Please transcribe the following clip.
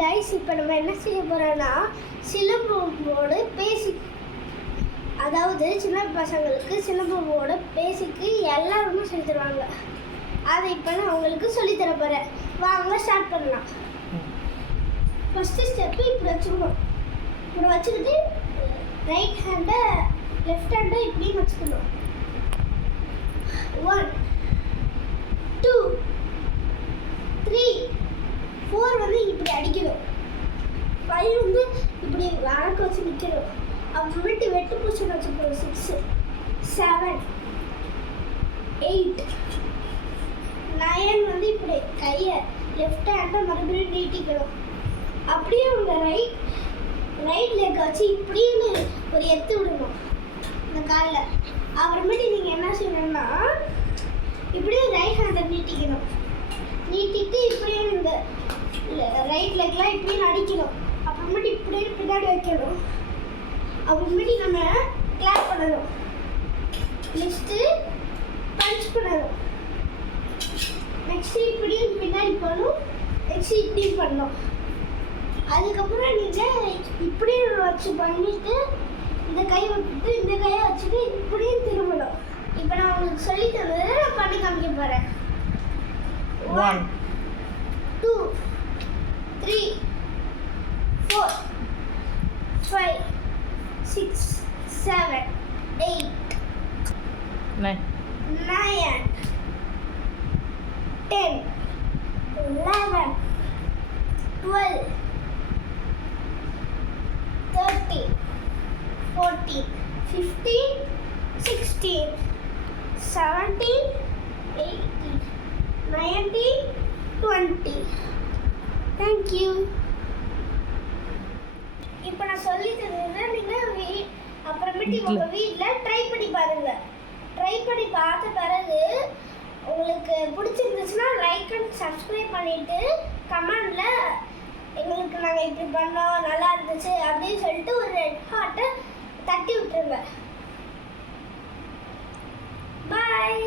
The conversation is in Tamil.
கைஸ், இப்போ நம்ம என்ன செய்ய போகிறோன்னா சிலம்பமோட பேசிக், அதாவது சின்ன பசங்களுக்கு சிலம்பமோட பேசிக்கு எல்லாருமே சொல்லி தருவாங்க. அதை இப்போ நான் அவங்களுக்கு சொல்லித்தர போகிறேன். வாங்க ஸ்டார்ட் பண்ணலாம். ஃபஸ்ட்டு ஸ்டெப்பு இப்படி வச்சுக்கணும். இப்படி வச்சுக்கிட்டு ரைட் ஹேண்டை லெஃப்ட் ஹேண்டை இப்படின்னு வச்சுக்கணும். 1 2 3 4 வந்து இப்படி அடிக்கணும். 5 வந்து இப்படி வழக்க வச்சு நிற்கணும். அப்புறமேட்டு வெட்டு பூச்சி வச்சுக்கணும். 6 7 8 9 வந்து இப்படி கையை லெஃப்ட் ஹேண்டை மறுபடியும் நீட்டிக்கணும். அப்படியே உங்க ரைட் லெக்கை வச்சு இப்படின்னு ஒரு எத்து விடணும் இந்த காலில். அப்புறமேட்டு நீங்கள் என்ன செய்யணும்னா இப்படியே ரைட் ஹேண்டை நீட்டிக்கணும். நீட்டிட்டு இப்படியே இந்த ரைட் லெக்லாம் இப்படின்னு அடிக்கணும். அப்புறமேட்டு இப்படியே பின்னாடி வைக்கணும். அப்புறமேட்டு நம்ம கிளாப் பண்ணணும். நெக்ஸ்ட்டு பஞ்ச் பண்ணணும். நெக்ஸ்ட்டு இப்படியும் பின்னாடி பண்ணணும். நெக்ஸ்ட்டு இப்படியும் பண்ணணும். அதுக்கப்புறம் நீங்கள் இப்படியே வச்சு பண்ணிவிட்டு இந்த கையை விட்டுட்டு இந்த கையை வச்சுட்டு இப்படியும் திரும்பணும். இப்போ நான் உங்களுக்கு சொல்லி தந்ததை நான் பண்ணி காமிக்க போகிறேன். 1 2 3 4 5 6 7 8 9 10 11 12 13 14 15 16 17 18 19 20. Thank you. இப்போ நான் சொல்லி தந்தேன்னா நீங்கள் அப்புறமேட்டு உங்கள் வீட்டில் ட்ரை பண்ணி பாருங்கள். ட்ரை பண்ணி பார்த்த பிறகு உங்களுக்கு பிடிச்சிருந்துச்சுன்னா லைக் அண்ட் சப்ஸ்கிரைப் பண்ணிவிட்டு கமெண்டில் எங்களுக்கு நாங்கள் இப்படி பண்ணோம் நல்லா இருந்துச்சு அப்படின்னு சொல்லிட்டு ஒரு ரெட் ஹார்ட்டை தட்டி விட்டுருங்க. பாய்.